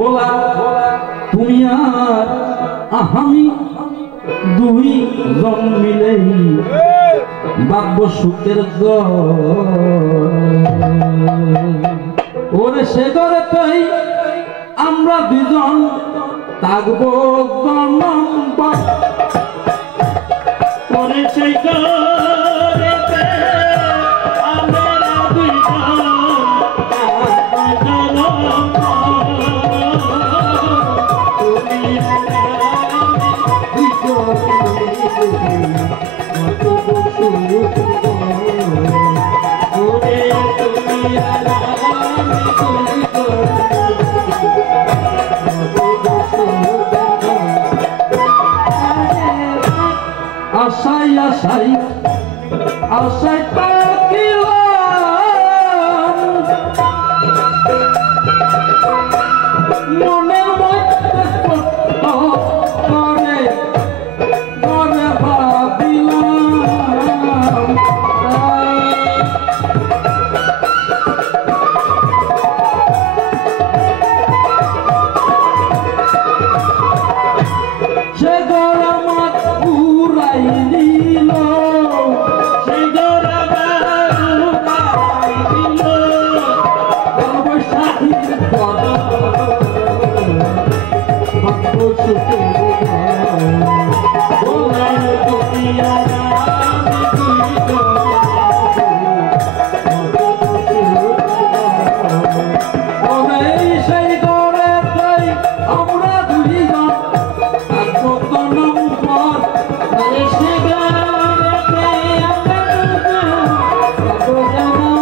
বলা তুমি আর আমি দুই জন মিলেই বাব্য সুখের ওরে সে ঘরে তাই আমরা দুজন থাকবো ওরে সেই ঘরেতে আমরা দুজন আশাই আশাই আশাই থাকিলাম মনের মধ্যে করে করে ভাবিলাম সে গরমাত উড়াই দিল সেই ঘরে দিল অবসাহীর পদ ভক্ত সুখে সেই ঘরে তাই আমরা দুইজন থাকবো নম্বর সে ঘরেতে আমরা দুজন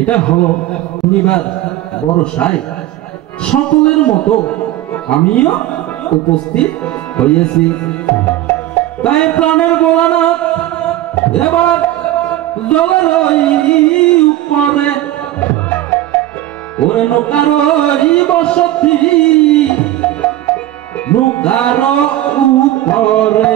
এটা হলো শনিবার বড় সাই সকলের মতো আমিও উপস্থিত হয়েছি তাই প্রাণের গোলানাথ এবার জলের উপরে ওরে নৌকার বসতি নৌকার উপরে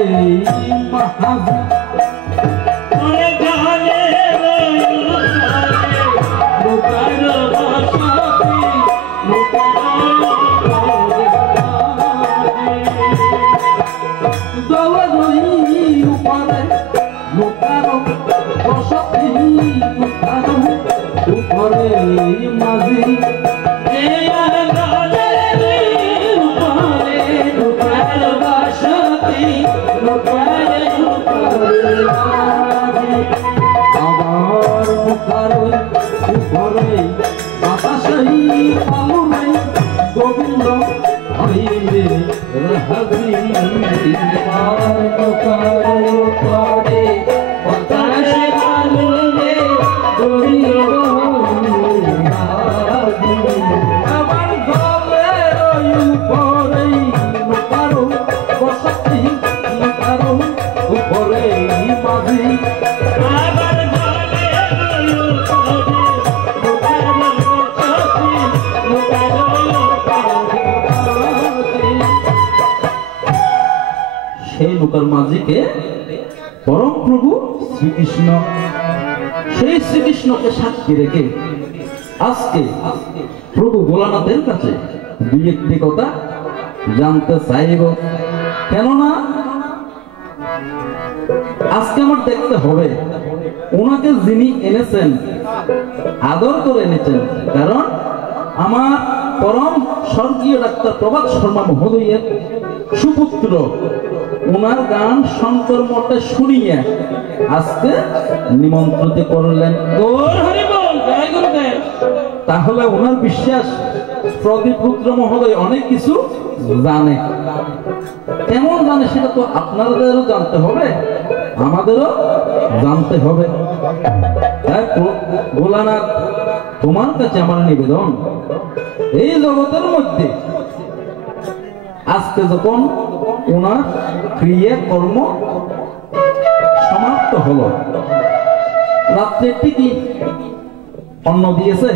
মহাবীর মাঝি আবার উপরে বাতাসই পালুরে গোবিন্দ হইলে রাহাবি বাতাসে পালুরে গোবিন্দ আমার গলের উপরে নৌকার বসতি নৌকার উপরে মাঝি সেই নৌকার মাঝিকে পরম প্রভু শ্রীকৃষ্ণ সেই শ্রীকৃষ্ণকে সাক্ষী রেখে আজকে প্রভু ভোলানাথের কাছে দুই একটি কথা জানতে চাইব কেননা আজকে আমার দেখতে হবে ওনাকে যিনি এনেছেন আদর করে এনেছেন কারণ আমার পরম স্বর্গীয় ডাক্তার প্রভাত শর্মা মহোদয়ের সুপুত্র ওনার গান শঙ্কর মঠে শুনিয়ে আজকে নিমন্ত্রিত করলেন। গৌর হরি বল, জয় গুরুদেব। তাহলে ওনার বিশ্বাস প্রদীপ পুত্র মহোদয় অনেক কিছু জানে। কেমন জানে সেটা তো আপনাদেরও জানতে হবে, আমাদেরও জানতে হবে। তাই ভোলানাথ, তোমার কাছে আমার নিবেদন, এই জগতের মধ্যে আজকে যখন ওনার ক্রিয়া কর্ম সমাপ্ত হলো, রাত্রে কি অন্ন দিয়েছে?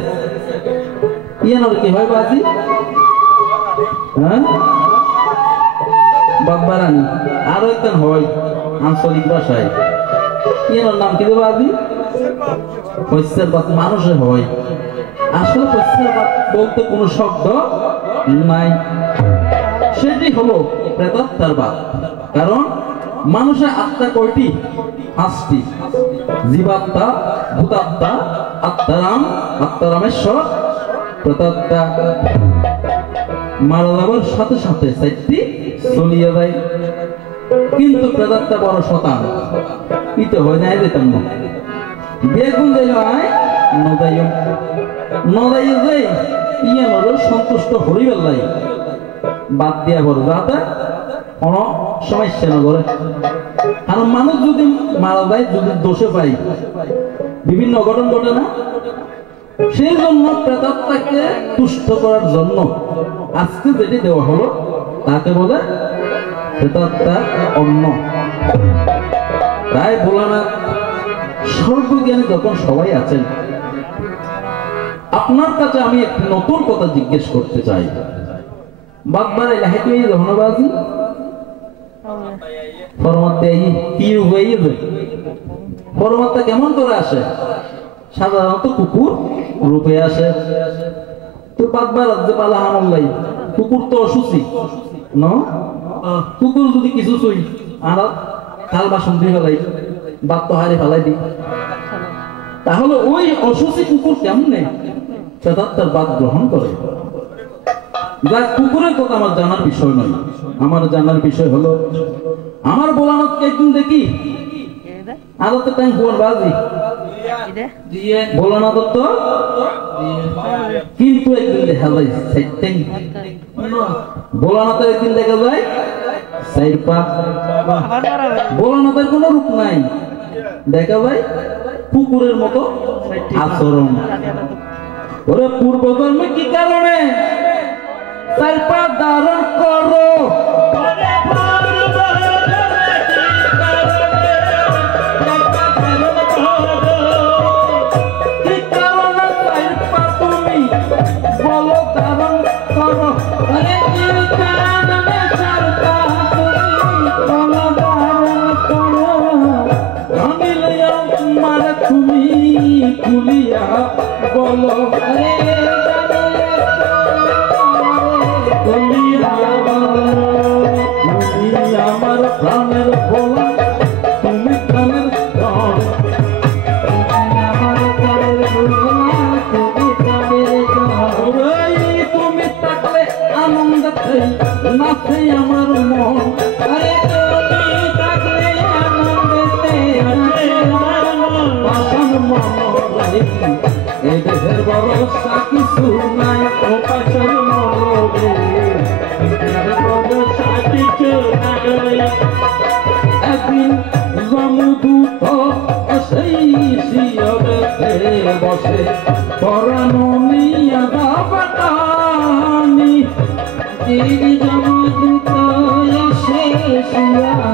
ইয়ানোর কি হয় বাজি? হ্যাঁ, বাব্বারানি আরো একজন হয় আঞ্চলিক ভাষায়, ইয়ানোর নাম কি দেবো আজি? পৈশ্চের বাত মানুষে হয়। আসলে পৈশ্চের বাত বলতে কোনো শব্দ নাই, সেটি হলো প্রেতাত্মার বাত। কারণ মানুষের আত্মা কয়টি? 5টি। জীবাত্মা, ভূতাত্মা, আত্মারাম, আত্মারামেশ্বর, প্রেতাত্মা। মারা যাবার সাথে সাথে 4টি চলিয়ে যায়। কিন্তু প্রেতাত্মা বড় শতান, ইতে হয় নাই যেতাম না বেগুন যাই হয় নদাইও নদাইয়ে যাই ইয়ানোর সন্তুষ্ট হরিবেল লাই বাদ দিয়া বড় যাতে কোনো সমস্যা না করে। কারণ মানুষ যদি মারা যায়, যদি দোষে পাই, বিভিন্ন অঘটন ঘটে না, সেই জন্য প্রেতাত্মাকে তুষ্ট করার জন্য আজকে যেটি দেওয়া হলো তাকে বলে প্রেতাত্মার অন্ন। তাই ভোলানাথ সর্বজ্ঞানী যখন সবাই আছেন, আপনার কাছে আমি একটি নতুন কথা জিজ্ঞেস করতে চাই। বাগবারে লাহেতু এই ধন্যবাদী পরমাত্মা কেমন করে আসে? সাধারণত কুকুর রূপে আসে। তো বাগবার রাজ্যে পালা হামলাই, কুকুর তো অসুচি ন, কুকুর যদি কিছু চুই আর কাল বাসন দিয়ে ফেলাই, বাদ তো হারে ফেলাই দিই, তাহলে ওই অসুচি কুকুর কেমনে প্রেতাত্মার বাদ গ্রহণ করে? যা কুকুরের কথা আমার জানার বিষয় নয়, আমার জানার বিষয় হলো আমার ভোলানাথকে একদিন দেখি আদতে টাইম ফোন বাজি ভোলানাথ তো, কিন্তু একদিন দেখা যায় ভোলানাথের একদিন দেখা যায় 4 পা। ভোলানাথের কোন রূপ নাই, দেখা যায় কুকুরের মতো আচরণ। ওরে পূর্বজন্মে কি কারণে 4 পা ধারণ করো? বলো আমার প্রাণের ভোলা, তুমি প্রাণের তুমি থাকলে আনন্দে নাচে আমার মন, এই দেশের ভরসা কিছু নাই, ও পাশের মরবে ভরসা কিছু নাই। একদিন জমদূত সেই শিয়রেতে বসে পরানো নিয়া বাটানি, জমদূত এসে শিয়া